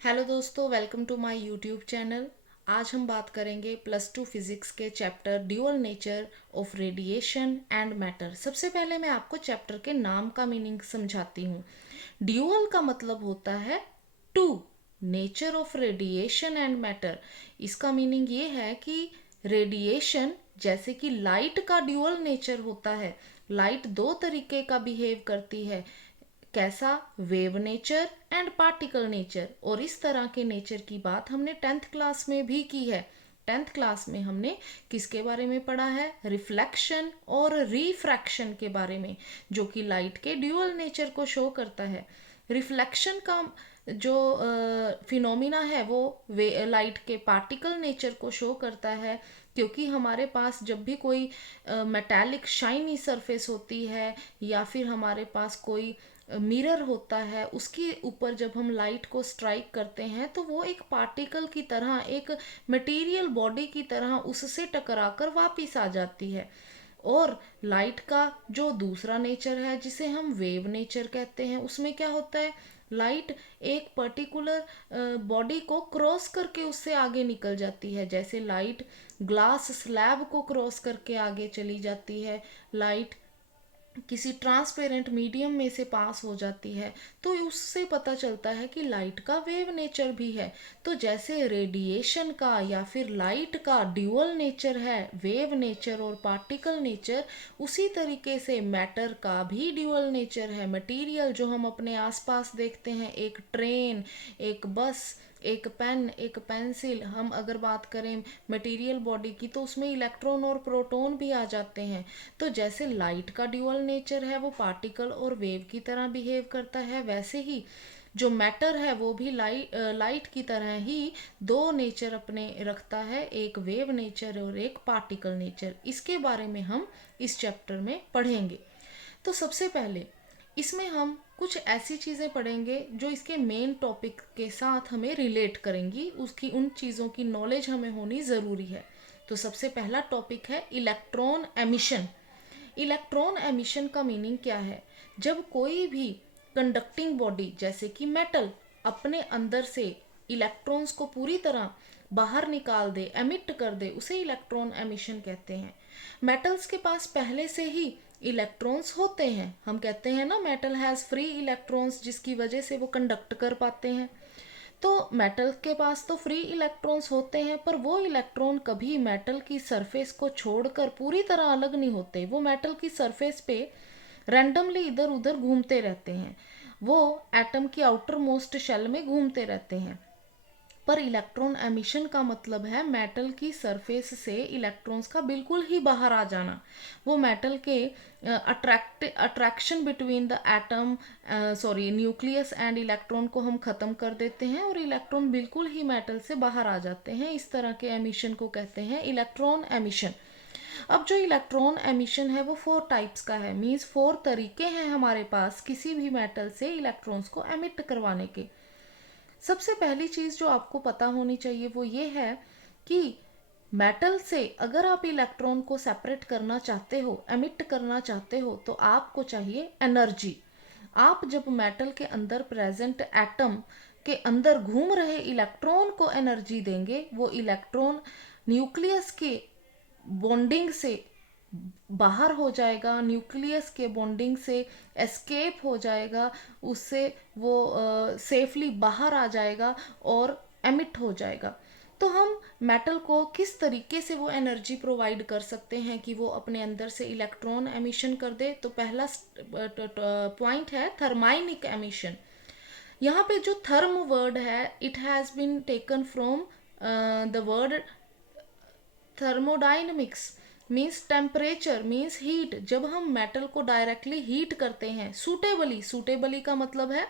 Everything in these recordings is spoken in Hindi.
हेलो दोस्तों, welcome to my YouTube channel. आज हम बात करेंगे +2 फिजिक्स के chapter dual nature of radiation and matter. सबसे पहले मैं आपको चैप्टर के नाम का मीनिंग समझाती हूँ। ड्यूअल का मतलब होता है two, nature of radiation and matter. इसका मीनिंग ये है कि रेडिएशन जैसे कि लाइट का ड्यूअल नेचर होता है। लाइट दो तरीके का बिहेव करती है, कैसा, wave nature and particle nature. और इस तरह के नेचर की बात हमने 10th क्लास में भी की है। 10th क्लास में हमने किसके बारे में पढ़ा है? रिफ्लेक्शन और रिफ्रैक्शन के बारे में, जो कि लाइट के ड्यूअल नेचर को शो करता है। रिफ्लेक्शन का जो फिनोमिना है वो लाइट के पार्टिकल नेचर को शो करता है, क्योंकि हमारे पास जब भी कोई मेटालिक शाइनी सरफेस होती है या फिर हमारे पास कोई मिरर होता है, उसके ऊपर जब हम लाइट को स्ट्राइक करते हैं तो वो एक पार्टिकल की तरह, एक मटेरियल बॉडी की तरह उससे टकराकर वापस आ जाती है। और लाइट का जो दूसरा नेचर है जिसे हम वेव नेचर कहते हैं, उसमें क्या होता है? लाइट एक पर्टिकुलर बॉडी को क्रॉस करके उससे आगे निकल जाती है। जैसे लाइट ग्लास स्लैब को क्रॉस करके आगे चली जाती है, लाइट किसी ट्रांसपेरेंट मीडियम में से पास हो जाती है, तो उससे पता चलता है कि लाइट का वेव नेचर भी है। तो जैसे रेडिएशन का या फिर लाइट का ड्यूअल नेचर है, वेव नेचर और पार्टिकल नेचर, उसी तरीके से मैटर का भी ड्यूअल नेचर है। मटेरियल जो हम अपने आसपास देखते हैं, एक ट्रेन, एक बस, एक पेन, एक पेंसिल, हम अगर बात करें मटेरियल बॉडी की तो उसमें इलेक्ट्रॉन और प्रोटॉन भी आ जाते हैं। तो जैसे लाइट का ड्यूअल नेचर है, वो पार्टिकल और वेव की तरह बिहेव करता है, वैसे ही जो मैटर है वो भी लाइट की तरह ही दो नेचर अपने रखता है, एक वेव नेचर और एक पार्टिकल नेचर। इसके बारे में हम इस चैप्टर में पढ़ेंगे। तो सबसे पहले इसमें हम कुछ ऐसी चीज़ें पढ़ेंगे जो इसके मेन टॉपिक के साथ हमें रिलेट करेंगी, उसकी उन चीज़ों की नॉलेज हमें होनी ज़रूरी है। तो सबसे पहला टॉपिक है इलेक्ट्रॉन एमिशन। इलेक्ट्रॉन एमिशन का मीनिंग क्या है? जब कोई भी कंडक्टिंग बॉडी जैसे कि मेटल अपने अंदर से इलेक्ट्रॉन्स को पूरी तरह बाहर निकाल दे, एमिट कर दे, उसे इलेक्ट्रॉन एमिशन कहते हैं। मेटल्स के पास पहले से ही इलेक्ट्रॉन्स होते हैं, हम कहते हैं ना मेटल हैज़ फ्री इलेक्ट्रॉन्स, जिसकी वजह से वो कंडक्ट कर पाते हैं। तो मेटल के पास तो फ्री इलेक्ट्रॉन्स होते हैं, पर वो इलेक्ट्रॉन कभी मेटल की सरफेस को छोड़कर पूरी तरह अलग नहीं होते। वो मेटल की सरफेस पे रैंडमली इधर उधर घूमते रहते हैं, वो एटम की आउटर मोस्ट शेल में घूमते रहते हैं। पर इलेक्ट्रॉन एमिशन का मतलब है मेटल की सरफेस से इलेक्ट्रॉन्स का बिल्कुल ही बाहर आ जाना। वो मेटल के attraction between the atom, nucleus and electron को हम ख़त्म कर देते हैं और इलेक्ट्रॉन बिल्कुल ही मेटल से बाहर आ जाते हैं। इस तरह के एमिशन को कहते हैं इलेक्ट्रॉन एमिशन। अब जो इलेक्ट्रॉन एमिशन है वो 4 टाइप्स का है, मीन्स 4 तरीके हैं हमारे पास किसी भी मेटल से इलेक्ट्रॉन्स को एमिट करवाने के। सबसे पहली चीज़ जो आपको पता होनी चाहिए वो ये है कि मेटल से अगर आप इलेक्ट्रॉन को सेपरेट करना चाहते हो, एमिट करना चाहते हो, तो आपको चाहिए एनर्जी। आप जब मेटल के अंदर प्रेजेंट एटम के अंदर घूम रहे इलेक्ट्रॉन को एनर्जी देंगे, वो इलेक्ट्रॉन न्यूक्लियस के बॉन्डिंग से बाहर हो जाएगा, न्यूक्लियस के बॉन्डिंग से एस्केप हो जाएगा, उससे वो सेफली बाहर आ जाएगा और एमिट हो जाएगा। तो हम मेटल को किस तरीके से वो एनर्जी प्रोवाइड कर सकते हैं कि वो अपने अंदर से इलेक्ट्रॉन एमिशन कर दे? तो पहला पॉइंट है थर्माइनिक एमिशन। यहाँ पे जो थर्म वर्ड है, it has been taken from the word thermodynamics, means temperature, means heat. जब हम मेटल को डायरेक्टली हीट करते हैं सूटेबली, सूटेबली का मतलब है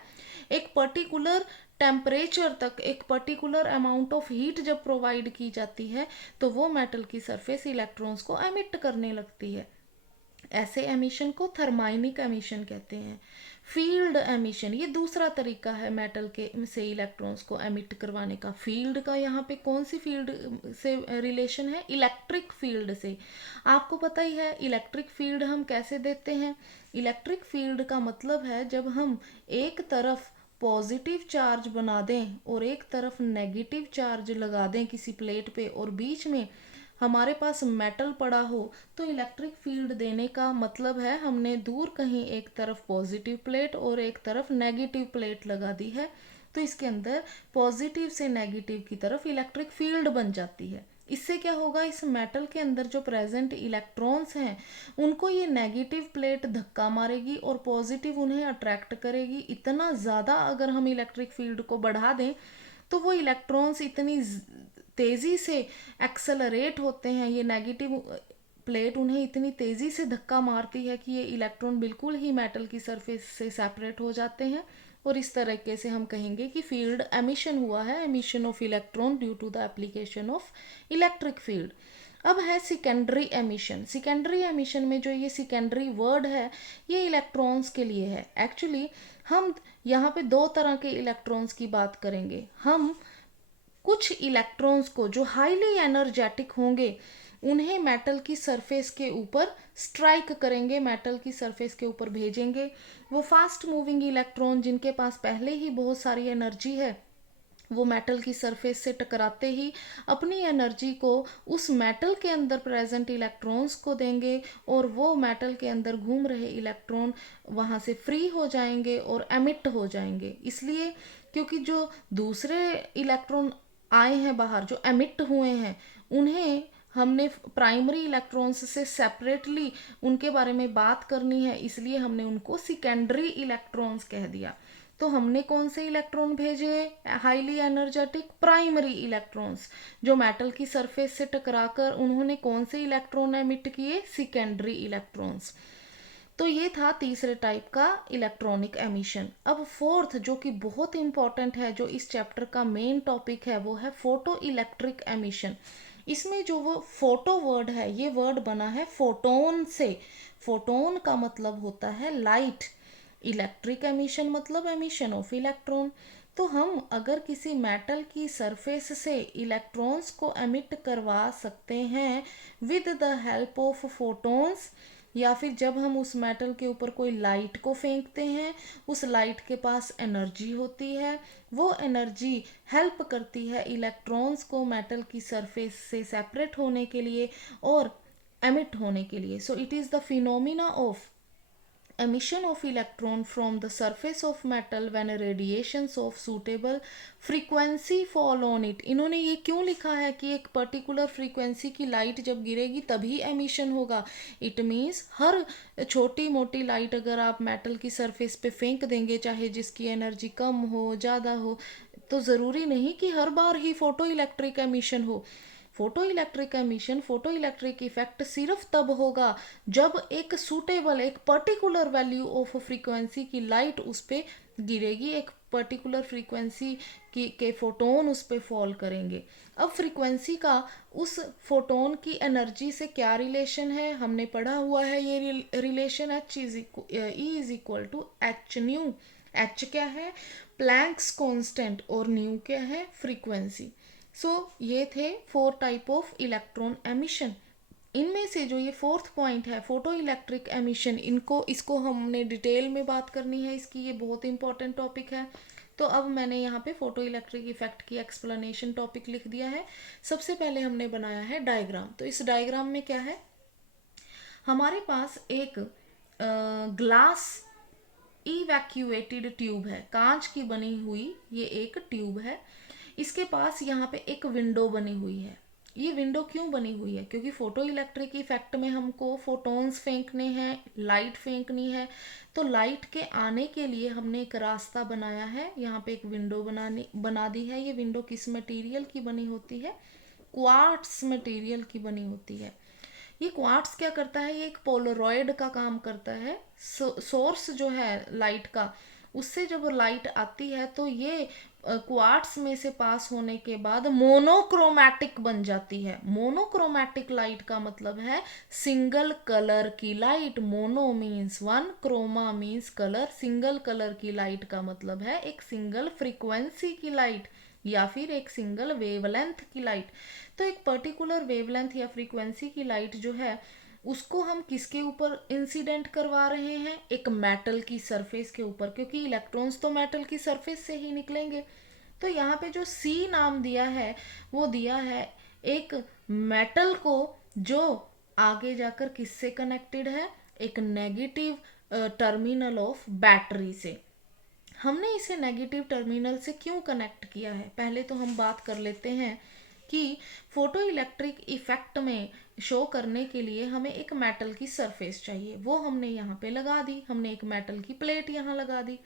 एक पर्टिकुलर टेम्परेचर तक, एक पर्टिकुलर अमाउंट ऑफ हीट जब प्रोवाइड की जाती है, तो वो मेटल की सरफेस इलेक्ट्रॉन्स को एमिट करने लगती है। ऐसे एमिशन को थर्माइनिक एमिशन कहते हैं। फील्ड एमिशन, ये दूसरा तरीका है मेटल के से इलेक्ट्रॉन्स को एमिट करवाने का। फील्ड का यहाँ पे कौन सी फील्ड से रिलेशन है? इलेक्ट्रिक फील्ड से। आपको पता ही है इलेक्ट्रिक फील्ड हम कैसे देते हैं। इलेक्ट्रिक फील्ड का मतलब है जब हम एक तरफ पॉजिटिव चार्ज बना दें और एक तरफ नेगेटिव चार्ज लगा दें किसी प्लेट पे और बीच में हमारे पास मेटल पड़ा हो, तो इलेक्ट्रिक फील्ड देने का मतलब है हमने दूर कहीं एक तरफ पॉजिटिव प्लेट और एक तरफ नेगेटिव प्लेट लगा दी है, तो इसके अंदर पॉजिटिव से नेगेटिव की तरफ इलेक्ट्रिक फील्ड बन जाती है। इससे क्या होगा, इस मेटल के अंदर जो प्रेजेंट इलेक्ट्रॉन्स हैं उनको ये नेगेटिव प्लेट धक्का मारेगी और पॉजिटिव उन्हें अट्रैक्ट करेगी। इतना ज़्यादा अगर हम इलेक्ट्रिक फील्ड को बढ़ा दें तो वो इलेक्ट्रॉन्स इतनी तेज़ी से एक्सेलरेट होते हैं, ये नेगेटिव प्लेट उन्हें इतनी तेज़ी से धक्का मारती है कि ये इलेक्ट्रॉन बिल्कुल ही मेटल की सरफेस से सेपरेट हो जाते हैं और इस तरीके से हम कहेंगे कि फील्ड एमिशन हुआ है, emission of electron due to the application of electric field. अब है सेकेंडरी एमिशन। सेकेंडरी एमिशन में जो ये सेकेंडरी वर्ड है ये इलेक्ट्रॉन्स के लिए है। एक्चुअली हम यहाँ पे दो तरह के इलेक्ट्रॉन्स की बात करेंगे। हम कुछ इलेक्ट्रॉन्स को जो हाईली एनर्जेटिक होंगे उन्हें मेटल की सरफेस के ऊपर स्ट्राइक करेंगे, मेटल की सरफेस के ऊपर भेजेंगे। वो फास्ट मूविंग इलेक्ट्रॉन जिनके पास पहले ही बहुत सारी एनर्जी है वो मेटल की सरफेस से टकराते ही अपनी एनर्जी को उस मेटल के अंदर प्रेजेंट इलेक्ट्रॉन्स को देंगे और वो मेटल के अंदर घूम रहे इलेक्ट्रॉन वहाँ से फ्री हो जाएंगे और एमिट हो जाएंगे। इसलिए क्योंकि जो दूसरे इलेक्ट्रॉन आए हैं बाहर, जो एमिट हुए हैं, उन्हें हमने प्राइमरी इलेक्ट्रॉन्स से सेपरेटली उनके बारे में बात करनी है, इसलिए हमने उनको सेकेंडरी इलेक्ट्रॉन्स कह दिया। तो हमने कौन से इलेक्ट्रॉन भेजे, हाईली एनर्जेटिक प्राइमरी इलेक्ट्रॉन्स, जो मेटल की सरफेस से टकराकर उन्होंने कौन से इलेक्ट्रॉन एमिट किए, सेकेंडरी इलेक्ट्रॉन्स। तो ये था तीसरे टाइप का इलेक्ट्रॉनिक एमिशन। अब फोर्थ जो कि बहुत इंपॉर्टेंट है, जो इस चैप्टर का मेन टॉपिक है, वो है फोटो इलेक्ट्रिक एमिशन। इसमें जो वो फोटो वर्ड है, ये वर्ड बना है फोटोन से। फोटोन का मतलब होता है लाइट, इलेक्ट्रिक एमिशन मतलब एमिशन ऑफ इलेक्ट्रॉन। तो हम अगर किसी मेटल की सरफेस से इलेक्ट्रॉन्स को एमिट करवा सकते हैं with the help of photons, या फिर जब हम उस मेटल के ऊपर कोई लाइट को फेंकते हैं, उस लाइट के पास एनर्जी होती है, वो एनर्जी हेल्प करती है इलेक्ट्रॉन्स को मेटल की सरफेस से सेपरेट होने के लिए और एमिट होने के लिए। So it is the phenomena of emission of electron from the surface of metal when radiations of suitable frequency fall on it। इन्होंने ये क्यों लिखा है कि एक पर्टिकुलर फ्रीक्वेंसी की लाइट जब गिरेगी तभी एमिशन होगा। इट मीन्स हर छोटी मोटी लाइट अगर आप मेटल की सरफेस पे फेंक देंगे, चाहे जिसकी एनर्जी कम हो ज़्यादा हो, तो ज़रूरी नहीं कि हर बार ही फोटो इलेक्ट्रिक एमिशन हो। Photo electric emission, photo electric effect सिर्फ तब होगा जब एक सूटेबल, एक पर्टिकुलर वैल्यू ऑफ फ्रीक्वेंसी की लाइट उस पर गिरेगी, एक पर्टिकुलर फ्रीक्वेंसी के फोटोन उस पर फॉल करेंगे। अब फ्रीक्वेंसी का उस फोटोन की एनर्जी से क्या रिलेशन है, हमने पढ़ा हुआ है ये relation, H is equal to H nu. H क्या है, प्लैंक्स कांस्टेंट, और न्यू क्या है, फ्रीक्वेंसी। सो ये थे 4 टाइप ऑफ इलेक्ट्रॉन एमिशन। इनमें से जो ये फोर्थ पॉइंट है फोटो इलेक्ट्रिक एमिशन, इसको हमने डिटेल में बात करनी है, इसकी ये बहुत इंपॉर्टेंट टॉपिक है। तो अब मैंने यहाँ पे फोटो इलेक्ट्रिक इफेक्ट की एक्सप्लेनेशन टॉपिक लिख दिया है। सबसे पहले हमने बनाया है डायग्राम। तो इस डायग्राम में क्या है, हमारे पास एक ग्लास इवैक्यूएटेड ट्यूब है, कांच की बनी हुई ये एक ट्यूब है। इसके पास यहाँ पे एक विंडो बनी हुई है। ये विंडो क्यों बनी हुई है, क्योंकि फोटो इलेक्ट्रिक इफेक्ट में हमको फोटॉन्स फेंकने हैं, लाइट फेंकनी है। तो लाइट के आने के लिए हमने एक रास्ता बनाया है, यहाँ पे एक विंडो बना दी है। ये विंडो किस मटेरियल की बनी होती है, क्वार्ट्स मटेरियल की बनी होती है। ये क्वार्ट्स क्या करता है, ये एक पोलरॉइड का काम करता है। सोर्स जो है लाइट का, उससे जब लाइट आती है तो ये क्वार्ट्स में से पास होने के बाद मोनोक्रोमैटिक बन जाती है। मोनोक्रोमैटिक लाइट का मतलब है सिंगल कलर की light. Mono means one, chroma means colour. Single colour की लाइट का मतलब है एक सिंगल फ्रीक्वेंसी की लाइट या फिर एक सिंगल वेवलेंथ की लाइट। तो एक पर्टिकुलर वेवलेंथ या फ्रीक्वेंसी की लाइट जो है उसको हम किसके ऊपर इंसिडेंट करवा रहे हैं, एक मेटल की सरफेस के ऊपर, क्योंकि इलेक्ट्रॉन्स तो मेटल की सरफेस से ही निकलेंगे। तो यहाँ पे जो सी नाम दिया है वो दिया है एक मेटल को, जो आगे जाकर किससे कनेक्टेड है, एक नेगेटिव टर्मिनल ऑफ बैटरी से। हमने इसे नेगेटिव टर्मिनल से क्यों कनेक्ट किया है, पहले तो हम बात कर लेते हैं कि फोटो इलेक्ट्रिक इफेक्ट में शो करने के लिए हमें एक मेटल की सरफेस चाहिए, वो हमने यहाँ पे लगा दी, हमने एक मेटल की प्लेट यहाँ लगा दी।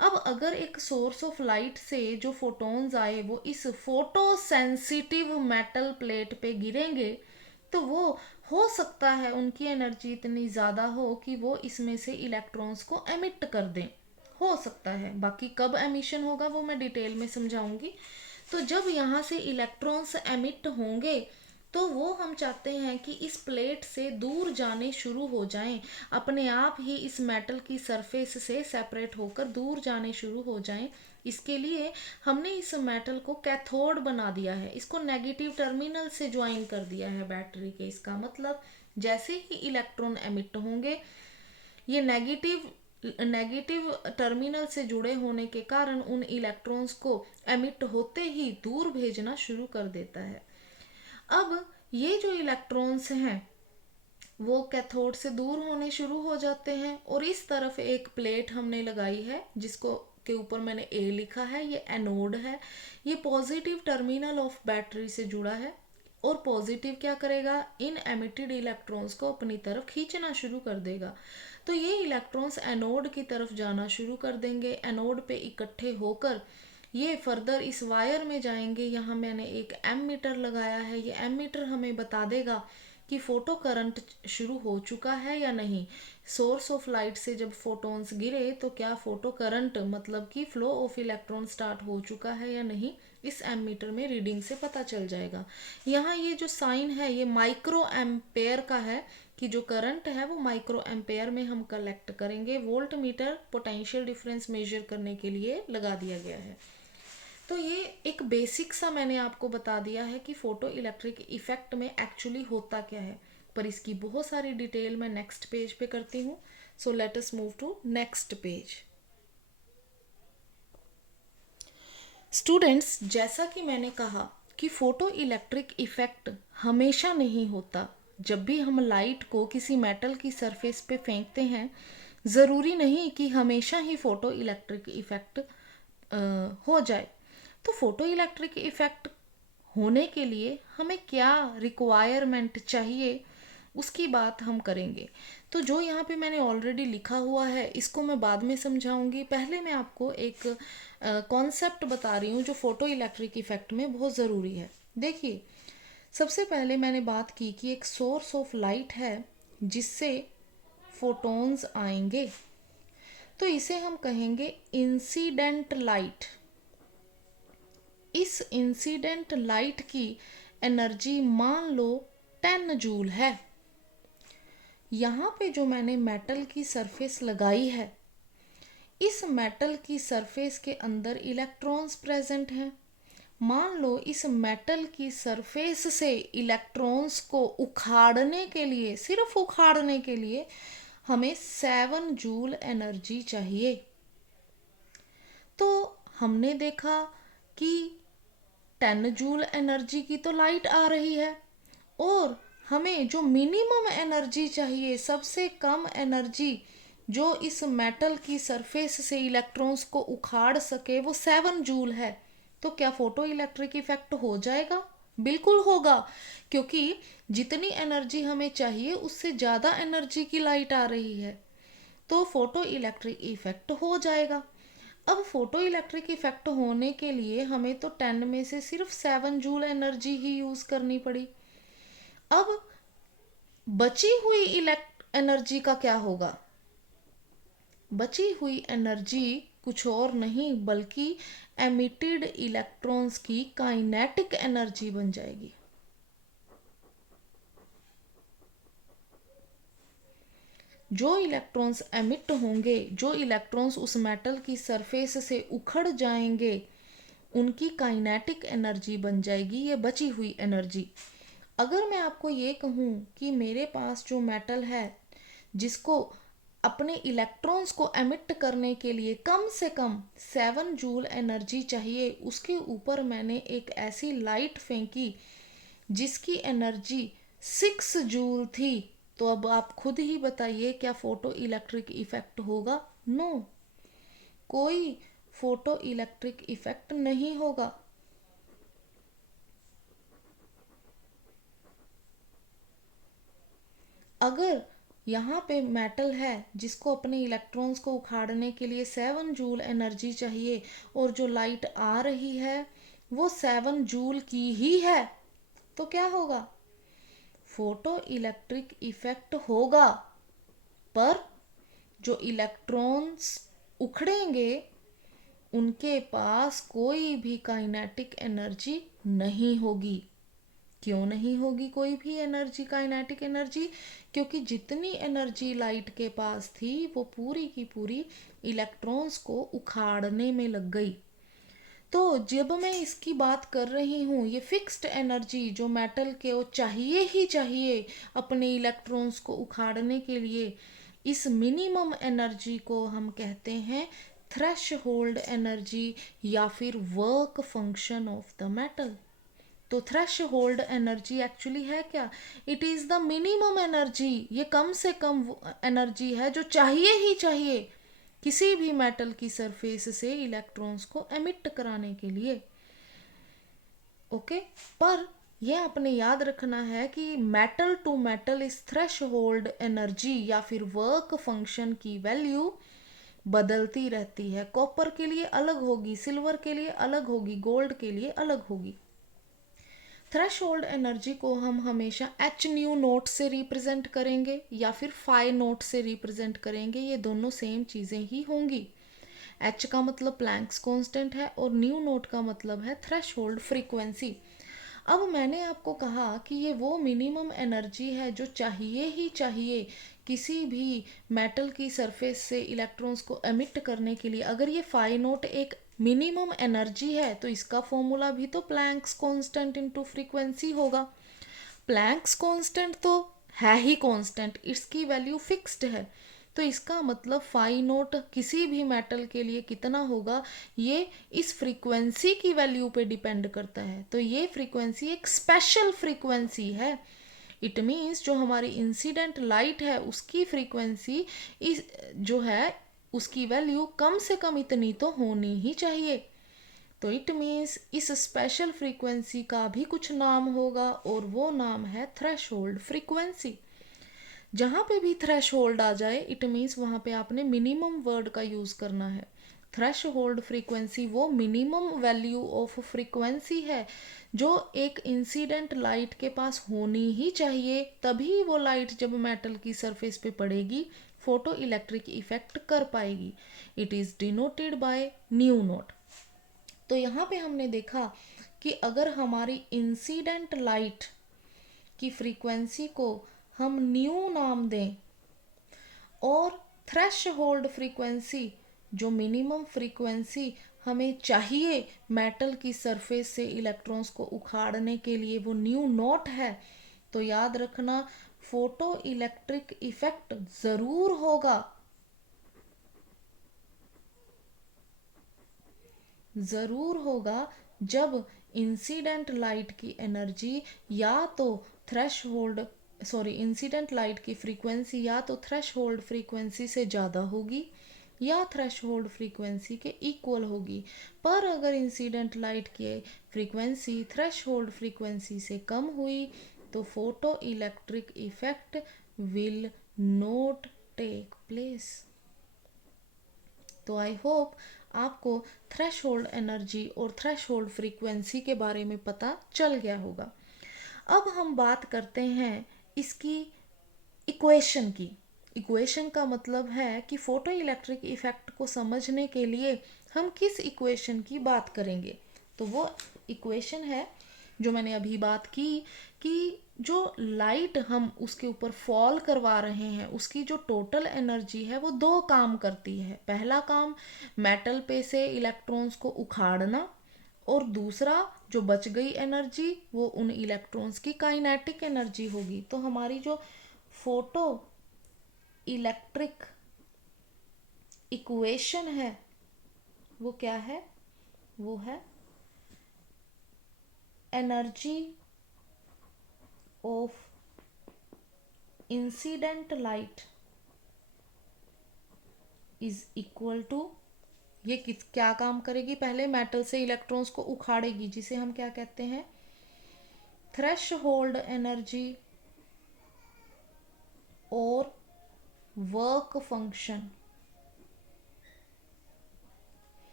अब अगर एक सोर्स ऑफ लाइट से जो फोटॉन्स आए वो इस फोटो सेंसिटिव मेटल प्लेट पे गिरेंगे, तो वो हो सकता है उनकी एनर्जी इतनी ज़्यादा हो कि वो इसमें से इलेक्ट्रॉन्स को एमिट कर दें, हो सकता है। बाकी कब एमिशन होगा वो मैं डिटेल में समझाऊंगी। तो जब यहाँ से इलेक्ट्रॉन्स एमिट होंगे तो वो हम चाहते हैं कि इस प्लेट से दूर जाने शुरू हो जाएं, अपने आप ही इस मेटल की सरफेस से सेपरेट होकर दूर जाने शुरू हो जाएं। इसके लिए हमने इस मेटल को कैथोड बना दिया है, इसको नेगेटिव टर्मिनल से ज्वाइन कर दिया है बैटरी के। इसका मतलब जैसे ही इलेक्ट्रॉन एमिट होंगे, ये नेगेटिव टर्मिनल से जुड़े होने के कारण उन इलेक्ट्रॉन्स को एमिट होते ही दूर भेजना शुरू कर देता है। अब ये जो इलेक्ट्रॉन्स हैं वो कैथोड से दूर होने शुरू हो जाते हैं, और इस तरफ एक प्लेट हमने लगाई है जिसको के ऊपर मैंने ए लिखा है, ये एनोड है। ये पॉजिटिव टर्मिनल ऑफ बैटरी से जुड़ा है, और पॉजिटिव क्या करेगा, इन एमिटेड इलेक्ट्रॉन्स को अपनी तरफ खींचना शुरू कर देगा। तो ये इलेक्ट्रॉन्स एनोड की तरफ जाना शुरू कर देंगे, एनोड पे इकट्ठे होकर ये फर्दर इस वायर में जाएंगे। यहाँ मैंने एक एमीटर लगाया है, ये एमीटर हमें बता देगा कि फोटो करंट शुरू हो चुका है या नहीं। सोर्स ऑफ लाइट से जब फोटॉन्स गिरे तो क्या फोटो करंट मतलब कि फ्लो ऑफ इलेक्ट्रॉन स्टार्ट हो चुका है या नहीं, इस एमीटर में रीडिंग से पता चल जाएगा। यहाँ ये जो साइन है ये माइक्रो एम्पेयर का है, कि जो करंट है वो माइक्रो एम्पेयर में हम कलेक्ट करेंगे। Voltmeter potential difference measure करने के लिए लगा दिया गया है। तो ये एक बेसिक सा मैंने आपको बता दिया है कि फोटो इलेक्ट्रिक इफेक्ट में एक्चुअली होता क्या है, पर इसकी बहुत सारी डिटेल मैं नेक्स्ट पेज पे करती हूँ। So let us move to next page. Students, जैसा कि मैंने कहा कि फोटो इलेक्ट्रिक इफेक्ट हमेशा नहीं होता। जब भी हम लाइट को किसी मेटल की सरफेस पे फेंकते हैं, ज़रूरी नहीं कि हमेशा ही फोटो इलेक्ट्रिक इफेक्ट हो जाए। तो फोटो इलेक्ट्रिक इफेक्ट होने के लिए हमें क्या रिक्वायरमेंट चाहिए, उसकी बात हम करेंगे। तो जो यहाँ पे मैंने ऑलरेडी लिखा हुआ है इसको मैं बाद में समझाऊंगी। पहले मैं आपको एक कॉन्सेप्ट बता रही हूँ जो फोटो इलेक्ट्रिक इफेक्ट में बहुत ज़रूरी है। देखिए, सबसे पहले मैंने बात की कि एक सोर्स ऑफ लाइट है जिससे फोटॉन्स आएंगे, तो इसे हम कहेंगे इंसिडेंट लाइट। इस इंसिडेंट लाइट की एनर्जी मान लो 10 जूल है। यहाँ पे जो मैंने मेटल की सरफेस लगाई है, इस मेटल की सरफेस के अंदर इलेक्ट्रॉन्स प्रेजेंट हैं। मान लो इस मेटल की सरफेस से इलेक्ट्रॉन्स को उखाड़ने के लिए, सिर्फ उखाड़ने के लिए हमें 7 जूल एनर्जी चाहिए। तो हमने देखा कि 10 जूल एनर्जी की तो लाइट आ रही है, और हमें जो मिनिमम एनर्जी चाहिए, सबसे कम एनर्जी जो इस मेटल की सरफेस से इलेक्ट्रॉन्स को उखाड़ सके, वो 7 जूल है। तो क्या फोटो इलेक्ट्रिक इफेक्ट हो जाएगा? बिल्कुल होगा, क्योंकि जितनी एनर्जी हमें चाहिए उससे ज़्यादा एनर्जी की लाइट आ रही है, तो फोटो इलेक्ट्रिक इफेक्ट हो जाएगा। अब फोटो इलेक्ट्रिक इफेक्ट होने के लिए हमें तो 10 में से सिर्फ 7 जूल एनर्जी ही यूज़ करनी पड़ी। अब बची हुई एनर्जी का क्या होगा? बची हुई एनर्जी कुछ और नहीं बल्कि एमिटेड इलेक्ट्रॉन्स की काइनेटिक एनर्जी बन जाएगी। जो इलेक्ट्रॉन्स एमिट होंगे, जो इलेक्ट्रॉन्स उस मेटल की सरफेस से उखड़ जाएंगे, उनकी काइनेटिक एनर्जी बन जाएगी ये बची हुई एनर्जी। अगर मैं आपको ये कहूँ कि मेरे पास जो मेटल है जिसको अपने इलेक्ट्रॉन्स को एमिट करने के लिए कम से कम 7 जूल एनर्जी चाहिए, उसके ऊपर मैंने एक ऐसी लाइट फेंकी जिसकी एनर्जी 6 जूल थी, तो अब आप खुद ही बताइए क्या फोटो इलेक्ट्रिक इफेक्ट होगा? नो, कोई फोटो इलेक्ट्रिक इफेक्ट नहीं होगा। अगर यहाँ पे मेटल है जिसको अपने इलेक्ट्रॉन्स को उखाड़ने के लिए 7 जूल एनर्जी चाहिए और जो लाइट आ रही है वो 7 जूल की ही है, तो क्या होगा? फोटो इलेक्ट्रिक इफेक्ट होगा, पर जो इलेक्ट्रॉन्स उखड़ेंगे उनके पास कोई भी काइनेटिक एनर्जी नहीं होगी। क्यों नहीं होगी कोई भी एनर्जी, काइनेटिक एनर्जी? क्योंकि जितनी एनर्जी लाइट के पास थी वो पूरी की पूरी इलेक्ट्रॉन्स को उखाड़ने में लग गई। तो जब मैं इसकी बात कर रही हूँ, ये फिक्स्ड एनर्जी जो मेटल के वो चाहिए ही चाहिए अपने इलेक्ट्रॉन्स को उखाड़ने के लिए, इस मिनिमम एनर्जी को हम कहते हैं थ्रेशहोल्ड एनर्जी या फिर work function of the metal. तो थ्रेशहोल्ड एनर्जी एक्चुअली है क्या? It is the minimum energy, ये कम से कम एनर्जी है जो चाहिए ही चाहिए किसी भी मेटल की सरफेस से इलेक्ट्रॉन्स को एमिट कराने के लिए। ओके, पर यह आपने याद रखना है कि मेटल टू मेटल इस थ्रेशहोल्ड एनर्जी या फिर वर्क फंक्शन की वैल्यू बदलती रहती है। कॉपर के लिए अलग होगी, सिल्वर के लिए अलग होगी, गोल्ड के लिए अलग होगी। थ्रेशहोल्ड एनर्जी को हम हमेशा एच न्यू नोट से रिप्रेजेंट करेंगे या फिर फाई नोट से रिप्रेजेंट करेंगे, ये दोनों सेम चीज़ें ही होंगी। एच का मतलब प्लैंक्स कांस्टेंट है और न्यू नोट का मतलब है थ्रेशहोल्ड फ्रीक्वेंसी। अब मैंने आपको कहा कि ये वो मिनिमम एनर्जी है जो चाहिए ही चाहिए किसी भी मेटल की सरफेस से इलेक्ट्रॉन्स को एमिट करने के लिए। अगर ये फाई नोट एक मिनिमम एनर्जी है तो इसका फॉर्मूला भी तो प्लैंक्स कांस्टेंट इनटू फ्रीक्वेंसी होगा। प्लैंक्स कांस्टेंट तो है ही कांस्टेंट, इसकी वैल्यू फिक्स्ड है, तो इसका मतलब फाई नोट किसी भी मेटल के लिए कितना होगा ये इस फ्रीक्वेंसी की वैल्यू पे डिपेंड करता है। तो ये फ्रीक्वेंसी एक स्पेशल फ्रीक्वेंसी है। इट मीन्स जो हमारी इंसिडेंट लाइट है उसकी फ्रीक्वेंसी इस जो है उसकी वैल्यू कम से कम इतनी तो होनी ही चाहिए। तो इट मीन्स इस स्पेशल फ्रीक्वेंसी का भी कुछ नाम होगा और वो नाम है थ्रेशहोल्ड फ्रीक्वेंसी। जहाँ पे भी थ्रेशहोल्ड आ जाए इट मीन्स वहाँ पे आपने मिनिमम वर्ड का यूज़ करना है। थ्रेशहोल्ड फ्रीक्वेंसी वो मिनिमम वैल्यू ऑफ फ्रीक्वेंसी है जो एक इंसिडेंट लाइट के पास होनी ही चाहिए, तभी वो लाइट जब मेटल की सरफेस पे पड़ेगी फोटो इलेक्ट्रिक इफेक्ट कर पाएगी। It is denoted by new note. तो यहाँ पे हमने देखा कि अगर हमारी इंसिडेंट लाइट की फ्रीक्वेंसी को हम न्यू नाम दें और थ्रेशहोल्ड फ्रीक्वेंसी जो मिनिमम फ्रीक्वेंसी हमें चाहिए मेटल की सरफेस से इलेक्ट्रॉन्स को उखाड़ने के लिए वो न्यू नॉट है, तो याद रखना फोटो इलेक्ट्रिक इफेक्ट ज़रूर होगा। ज़रूर होगा जब इंसिडेंट लाइट की एनर्जी या तो थ्रेशहोल्ड इंसिडेंट लाइट की फ्रीक्वेंसी या तो थ्रेशहोल्ड फ्रीक्वेंसी से ज़्यादा होगी या थ्रेशहोल्ड फ्रीक्वेंसी के इक्वल होगी। पर अगर इंसिडेंट लाइट की फ्रीक्वेंसी थ्रेशहोल्ड फ्रीक्वेंसी से कम हुई तो photoelectric effect will not take place. तो आई होप आपको थ्रेशहोल्ड एनर्जी और थ्रेशहोल्ड फ्रीक्वेंसी के बारे में पता चल गया होगा। अब हम बात करते हैं इसकी इक्वेशन की। इक्वेशन का मतलब है कि फोटो इलेक्ट्रिक इफेक्ट को समझने के लिए हम किस इक्वेशन की बात करेंगे। तो वो इक्वेशन है जो मैंने अभी बात की कि जो लाइट हम उसके ऊपर फॉल करवा रहे हैं उसकी जो टोटल एनर्जी है वो दो काम करती है। पहला काम मेटल पे से इलेक्ट्रॉन्स को उखाड़ना और दूसरा जो बच गई एनर्जी वो उन इलेक्ट्रॉन्स की काइनेटिक एनर्जी होगी। तो हमारी जो फोटो इलेक्ट्रिक इक्वेशन है वो क्या है, वो है energy of incident light is equal to, ये क्या काम करेगी, पहले मेटल से इलेक्ट्रॉन्स को उखाड़ेगी जिसे हम क्या कहते हैं, थ्रेशहोल्ड एनर्जी और वर्क फंक्शन,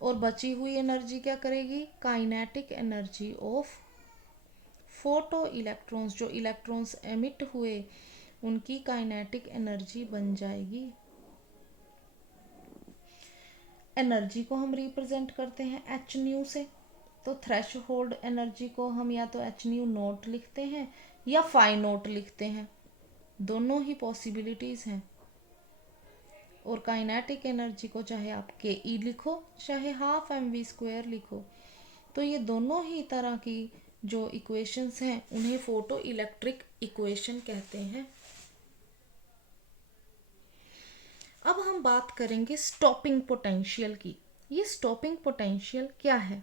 और बची हुई एनर्जी क्या करेगी, kinetic energy of photo electrons, जो इलेक्ट्रॉन्स एमिट हुए उनकी काइनेटिक एनर्जी बन जाएगी। एनर्जी को हम रिप्रेजेंट करते हैं एच न्यू से, तो थ्रेश होल्ड एनर्जी को हम या तो एच न्यू नोट लिखते हैं या फाई नोट लिखते हैं, दोनों ही पॉसिबिलिटीज हैं। और काइनेटिक एनर्जी को चाहे आप के ई लिखो चाहे हाफ एम वी स्क्वायर लिखो, तो ये दोनों ही तरह की जो इक्वेशंस हैं उन्हें फोटो इलेक्ट्रिक इक्वेशन कहते हैं। अब हम बात करेंगे स्टॉपिंग पोटेंशियल की। ये स्टॉपिंग पोटेंशियल क्या है,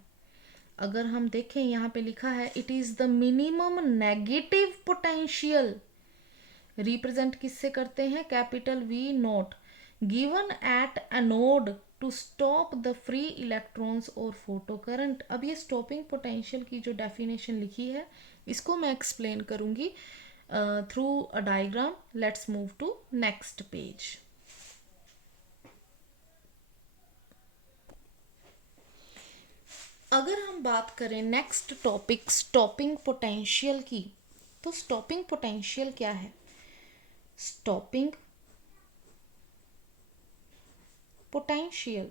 अगर हम देखें यहाँ पे लिखा है it is the minimum negative potential, represent किससे करते हैं, capital V note, given at anode to stop the free electrons और फोटो करंट। अब ये स्टॉपिंग पोटेंशियल की जो डेफिनेशन लिखी है इसको मैं एक्सप्लेन करूंगी through a diagram. Let's move to next page. अगर हम बात करें नेक्स्ट टॉपिक स्टॉपिंग पोटेंशियल की, तो स्टॉपिंग पोटेंशियल क्या है, स्टॉपिंग पोटेंशियल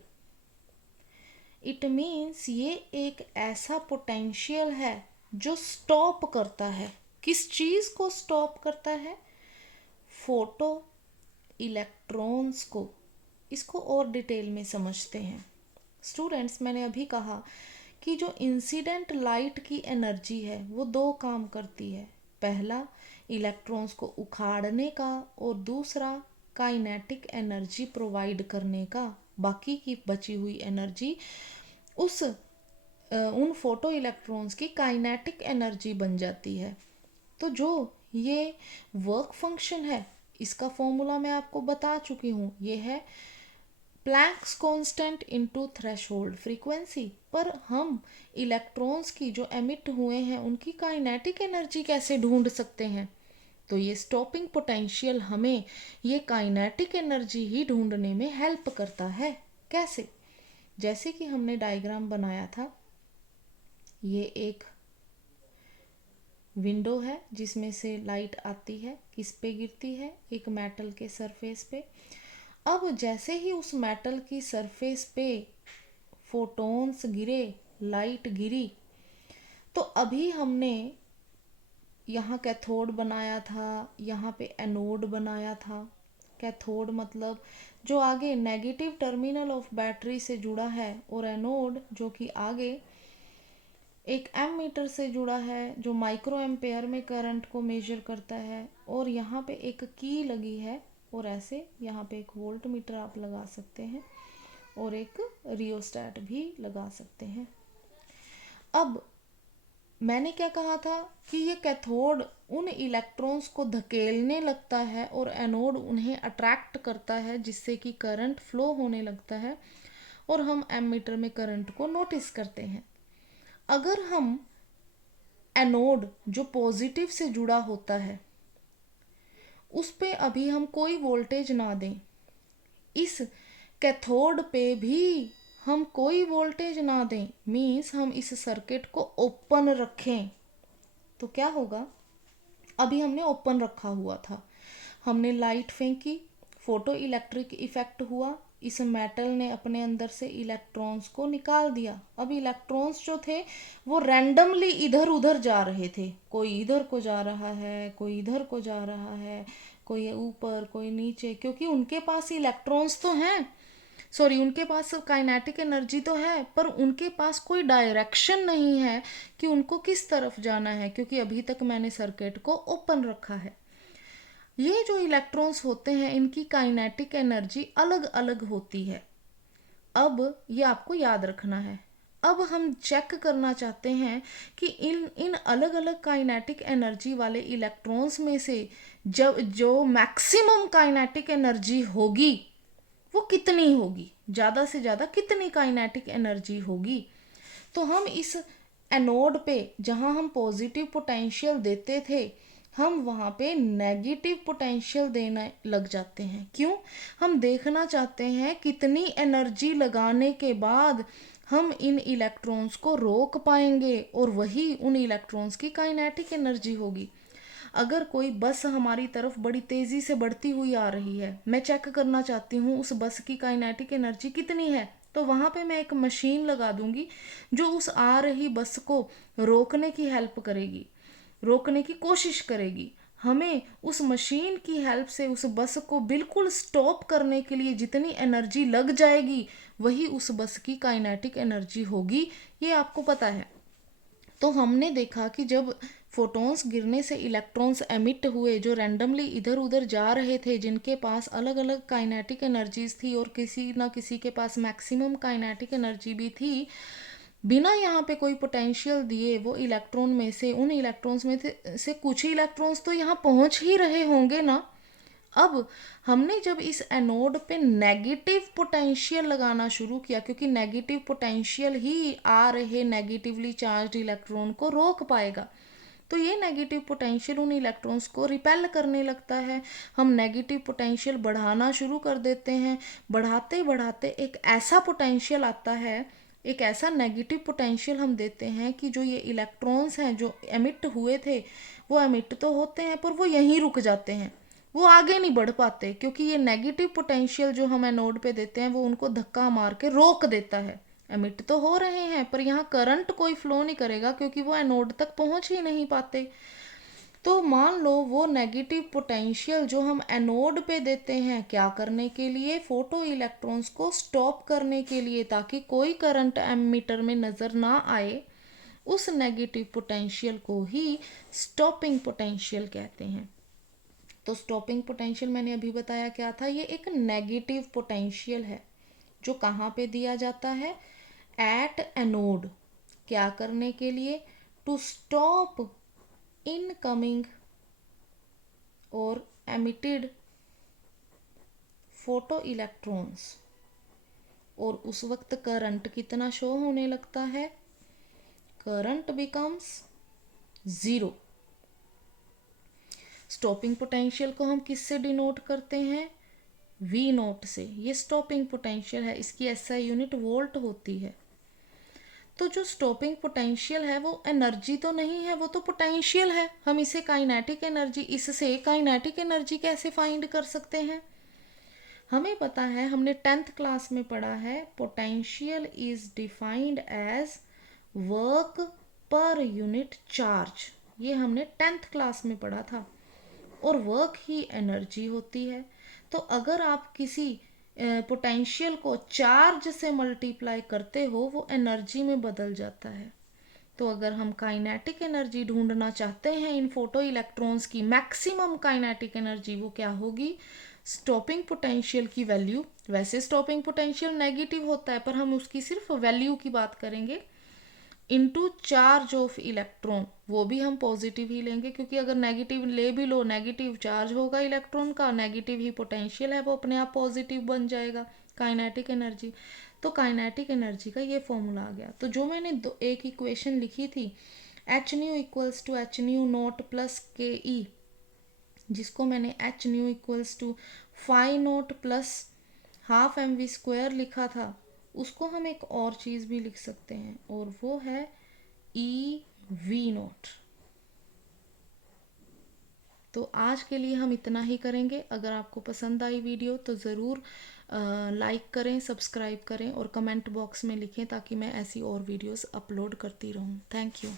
इट मीन्स ये एक ऐसा पोटेंशियल है जो स्टॉप करता है, किस चीज को स्टॉप करता है, फोटो इलेक्ट्रॉन्स को। इसको और डिटेल में समझते हैं। स्टूडेंट्स, मैंने अभी कहा कि जो इंसिडेंट लाइट की एनर्जी है वो दो काम करती है, पहला इलेक्ट्रॉन्स को उखाड़ने का और दूसरा काइनेटिक एनर्जी प्रोवाइड करने का। बाकी की बची हुई एनर्जी उन फोटो इलेक्ट्रॉन्स की काइनेटिक एनर्जी बन जाती है। तो जो ये वर्क फंक्शन है इसका फॉर्मूला मैं आपको बता चुकी हूँ, ये है Planck's constant into threshold frequency. पर हम इलेक्ट्रॉन्स की जो एमिट हुए हैं उनकी काइनेटिक एनर्जी कैसे ढूंढ सकते हैं, तो ये स्टॉपिंग पोटेंशियल हमें ये काइनेटिक एनर्जी ही ढूंढने में हेल्प करता है। कैसे, जैसे कि हमने डायग्राम बनाया था, ये एक विंडो है जिसमें से लाइट आती है, किस पे गिरती है, एक मेटल के सरफेस पे। अब जैसे ही उस मेटल की सरफेस पे फोटॉन्स गिरे, लाइट गिरी, तो अभी हमने यहाँ कैथोड बनाया था, यहाँ पे एनोड बनाया था। कैथोड मतलब जो आगे नेगेटिव टर्मिनल ऑफ बैटरी से जुड़ा है, और एनोड जो कि आगे एक एमीटर से जुड़ा है जो माइक्रो एम्पेयर में करंट को मेजर करता है। और यहाँ पे एक की लगी है, और ऐसे यहाँ पे एक वोल्ट मीटर आप लगा सकते हैं और एक रियोस्टेट भी लगा सकते हैं। अब मैंने क्या कहा था कि ये कैथोड उन इलेक्ट्रॉन्स को धकेलने लगता है और एनोड उन्हें अट्रैक्ट करता है, जिससे कि करंट फ्लो होने लगता है और हम एमीटर में करंट को नोटिस करते हैं। अगर हम एनोड जो पॉजिटिव से जुड़ा होता है उस पे अभी हम कोई वोल्टेज ना दें, इस कैथोड पे भी हम कोई वोल्टेज ना दें, मीन्स हम इस सर्किट को ओपन रखें, तो क्या होगा, अभी हमने ओपन रखा हुआ था, हमने लाइट फेंकी, फोटो इलेक्ट्रिक इफेक्ट हुआ, इस मेटल ने अपने अंदर से इलेक्ट्रॉन्स को निकाल दिया। अब इलेक्ट्रॉन्स जो थे वो रैंडमली इधर उधर जा रहे थे, कोई इधर को जा रहा है, कोई इधर को जा रहा है, कोई ऊपर कोई नीचे, क्योंकि उनके पास इलेक्ट्रॉन्स तो हैं। सॉरी, उनके पास काइनेटिक एनर्जी तो है पर उनके पास कोई डायरेक्शन नहीं है कि उनको किस तरफ जाना है, क्योंकि अभी तक मैंने सर्किट को ओपन रखा है। ये जो इलेक्ट्रॉन्स होते हैं इनकी काइनेटिक एनर्जी अलग अलग होती है। अब ये आपको याद रखना है। अब हम चेक करना चाहते हैं कि इन इन अलग अलग काइनेटिक एनर्जी वाले इलेक्ट्रॉन्स में से जब जो मैक्सिमम काइनेटिक एनर्जी होगी वो कितनी होगी, ज़्यादा से ज़्यादा कितनी काइनेटिक एनर्जी होगी। तो हम इस एनोड पे जहाँ हम पॉजिटिव पोटेंशियल देते थे, हम वहाँ पे नेगेटिव पोटेंशियल देने लग जाते हैं। क्यों? हम देखना चाहते हैं कितनी एनर्जी लगाने के बाद हम इन इलेक्ट्रॉन्स को रोक पाएंगे और वही उन इलेक्ट्रॉन्स की काइनेटिक एनर्जी होगी। अगर कोई बस हमारी तरफ बड़ी तेज़ी से बढ़ती हुई आ रही है, मैं चेक करना चाहती हूँ उस बस की काइनेटिक एनर्जी कितनी है, तो वहाँ पे मैं एक मशीन लगा दूंगी जो उस आ रही बस को रोकने की हेल्प करेगी, रोकने की कोशिश करेगी। हमें उस मशीन की हेल्प से उस बस को बिल्कुल स्टॉप करने के लिए जितनी एनर्जी लग जाएगी वही उस बस की काइनेटिक एनर्जी होगी। ये आपको पता है। तो हमने देखा कि जब फोटॉन्स गिरने से इलेक्ट्रॉन्स एमिट हुए जो रैंडमली इधर उधर जा रहे थे, जिनके पास अलग अलग काइनेटिक एनर्जीज थी और किसी ना किसी के पास मैक्सिमम काइनेटिक एनर्जी भी थी, बिना यहाँ पे कोई पोटेंशियल दिए वो इलेक्ट्रॉन में से उन इलेक्ट्रॉन्स में से कुछ ही इलेक्ट्रॉन्स तो यहाँ पहुँच ही रहे होंगे ना। अब हमने जब इस एनोड पे नेगेटिव पोटेंशियल लगाना शुरू किया, क्योंकि नेगेटिव पोटेंशियल ही आ रहे नेगेटिवली चार्ज इलेक्ट्रॉन को रोक पाएगा, तो ये नेगेटिव पोटेंशियल उन इलेक्ट्रॉन्स को रिपेल करने लगता है। हम नेगेटिव पोटेंशियल बढ़ाना शुरू कर देते हैं, बढ़ाते बढ़ाते एक ऐसा पोटेंशियल आता है, एक ऐसा नेगेटिव पोटेंशियल हम देते हैं कि जो ये इलेक्ट्रॉन्स हैं जो एमिट हुए थे वो एमिट तो होते हैं पर वो यहीं रुक जाते हैं, वो आगे नहीं बढ़ पाते, क्योंकि ये नेगेटिव पोटेंशियल जो हम एनोड पे देते हैं वो उनको धक्का मार के रोक देता है। एमिट तो हो रहे हैं पर यहाँ करंट कोई फ्लो नहीं करेगा क्योंकि वो एनोड तक पहुंच ही नहीं पाते। तो मान लो वो नेगेटिव पोटेंशियल जो हम एनोड पे देते हैं क्या करने के लिए, फोटो इलेक्ट्रॉन्स को स्टॉप करने के लिए, ताकि कोई करंट एमीटर में नज़र ना आए, उस नेगेटिव पोटेंशियल को ही स्टॉपिंग पोटेंशियल कहते हैं। तो स्टॉपिंग पोटेंशियल मैंने अभी बताया क्या था, ये एक नेगेटिव पोटेंशियल है जो कहाँ पे दिया जाता है, एट एनोड। क्या करने के लिए? टू स्टॉप इनकमिंग और एमिटेड फोटो इलेक्ट्रॉन्स। और उस वक्त करंट कितना शो होने लगता है? Current becomes zero. Stopping potential को हम किससे डिनोट करते हैं? वी नोट से। ये स्टॉपिंग पोटेंशियल है, इसकी एसआई यूनिट वोल्ट होती है। तो जो स्टॉपिंग पोटेंशियल है वो एनर्जी तो नहीं है, वो तो पोटेंशियल है। हम इसे काइनेटिक एनर्जी, इससे काइनेटिक एनर्जी कैसे फाइंड कर सकते हैं? हमें पता है, हमने 10th क्लास में पढ़ा है, potential is defined as work पर यूनिट चार्ज। ये हमने 10th क्लास में पढ़ा था। और वर्क ही एनर्जी होती है। तो अगर आप किसी पोटेंशियल को चार्ज से मल्टीप्लाई करते हो वो एनर्जी में बदल जाता है। तो अगर हम काइनेटिक एनर्जी ढूंढना चाहते हैं इन फोटो इलेक्ट्रॉन्स की मैक्सिमम काइनेटिक एनर्जी, वो क्या होगी? स्टॉपिंग पोटेंशियल की वैल्यू। वैसे स्टॉपिंग पोटेंशियल नेगेटिव होता है पर हम उसकी सिर्फ वैल्यू की बात करेंगे, इनटू चार्ज ऑफ इलेक्ट्रॉन। वो भी हम पॉजिटिव ही लेंगे क्योंकि अगर नेगेटिव ले भी लो, नेगेटिव चार्ज होगा इलेक्ट्रॉन का, नेगेटिव ही पोटेंशियल है, वो अपने आप पॉजिटिव बन जाएगा काइनेटिक एनर्जी। तो काइनेटिक एनर्जी का ये फॉर्मूला आ गया। तो जो मैंने एक इक्वेशन लिखी थी, H nu equals to H nu naught plus K E, जिसको मैंने H nu equals to phi naught plus half M V square लिखा था, उसको हम एक और चीज़ भी लिख सकते हैं और वो है ई वी नॉट। तो आज के लिए हम इतना ही करेंगे। अगर आपको पसंद आई वीडियो तो ज़रूर लाइक करें, सब्सक्राइब करें और कमेंट बॉक्स में लिखें ताकि मैं ऐसी और वीडियोस अपलोड करती रहूं। Thank you.